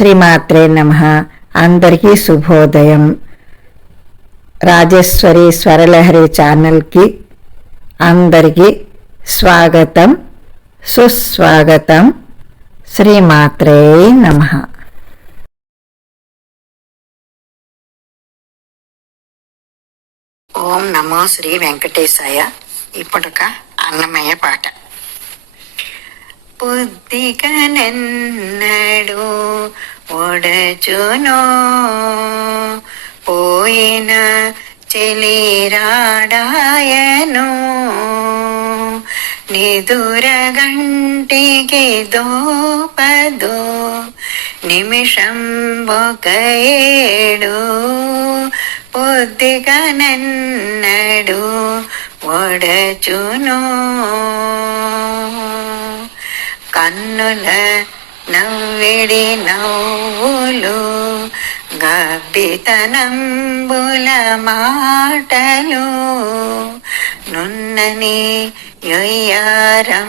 శ్రీమాత్రే నమః. అందరికీ శుభోదయం. రాజేశ్వరి స్వరలహరి ఛానల్కి అందరికీ స్వాగతం, సుస్వాగతం. శ్రీమాత్రే నమః. ఓం నమో శ్రీ వెంకటేశాయ. ఇప్పుడొక అన్నమయ్య పాట. పొద్దికనెన్నడు ఒడచునో పోయిన చెలిరాడాయను నిదురగంటికి దోపదు నిమిషం ఒక ఏడు పొద్దికనెన్నడు ఒడచునో కన్నుల నవ్విడి నవ్వులు గబ్బితనంబుల మాటలు నున్నని యొయ్యారంబులు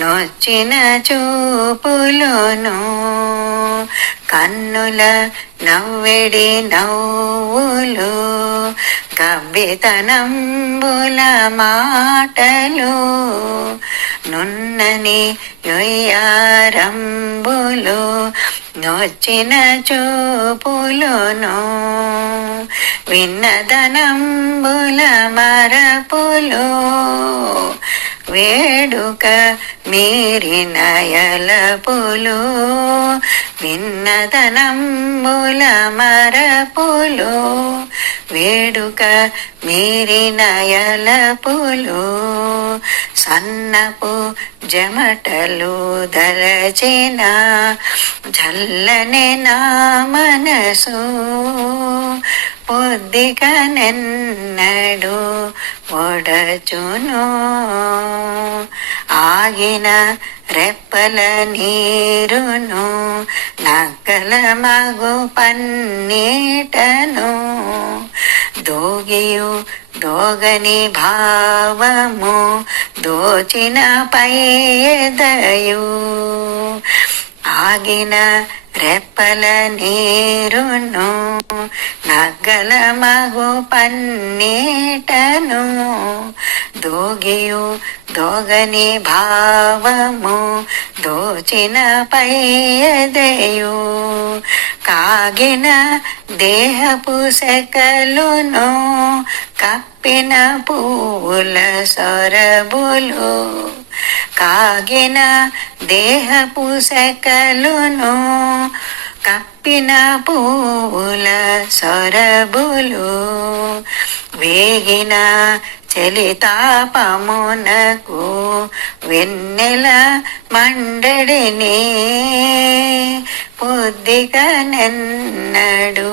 నొచ్చిన చూపులును కన్నుల నవ్విడి నవ్వులు గబ్బితనంబుల మాటలు నున్నని యొయ్యారంబులు నొచ్చిన చూపులును విన్నదనంబుల మరపులు వేడుక మీరిన యలపులు విన్నదనంబుల మరపులు వేడుక మీరిన యలపులు సన్నపు జమటలు దలచిన జల్లనే నా మనసు పొద్దికనెన్నడు ఒడచును ఆగిన రెప్పల నీరును నక్కల మగు పన్నీటను దోగియు దోగని భావము దోచిన పైదయు ఆగిన రెప్పల నీరును నగ్గల మగు పన్నీటను దోగియు దోగని భావము దోచిన పైదయు కాగిన దేహపు సెకలును కప్పిన పూల సొరబులు కాగిన దేహపు సెకలును కప్పిన పూల సొరబులు వేగిన చలితాపమునకు వెన్నెల మండడిని పొద్దికనెన్నడు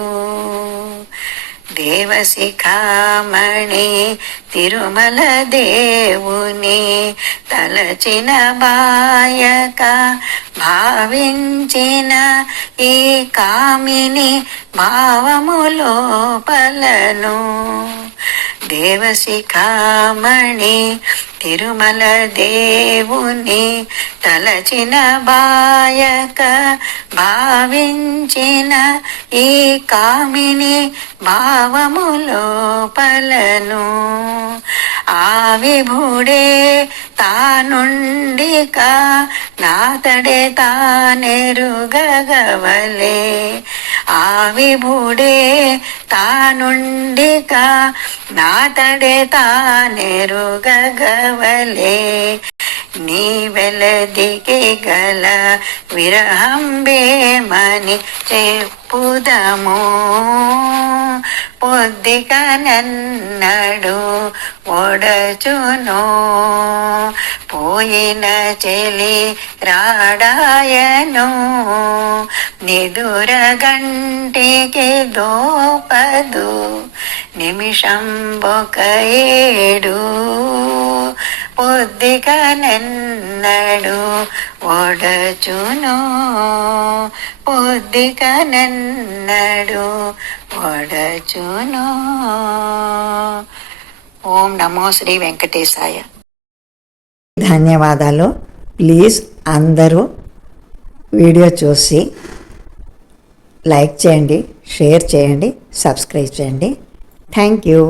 దేవశిఖామణి తిరుమల దేవుని తలచిన బాయక భావించిన ఈ కామిని భావములోపలను దేవశిఖామణి తిరుమల దేవుని తలచిన బాయక భావించిన ఈ కామిని భావములోపలను ఆ విభుడే తానుండిక నాతడే తానెరుగగవలే ఆ విభుడే తానుండిక నాతడే తానెరుగగవలే నీ వెలదికి గల విరహంబేమని చెప్పుదము పొద్దికనెన్నడు ఒడచునో పోయిన చెలి రాడాయను నిదురగంటికి దోపదు నిమిషం ఒక ఏడు పొద్దికనెన్నడు ఒడచునో పొద్దికనెన్నడు ఒడచునో. ఓం నమో శ్రీ వెంకటేశాయ. ధన్యవాదాలు. ప్లీజ్ అందరూ వీడియో చూసి లైక్ చేయండి, షేర్ చేయండి, సబ్స్క్రైబ్ చేయండి. Thank you.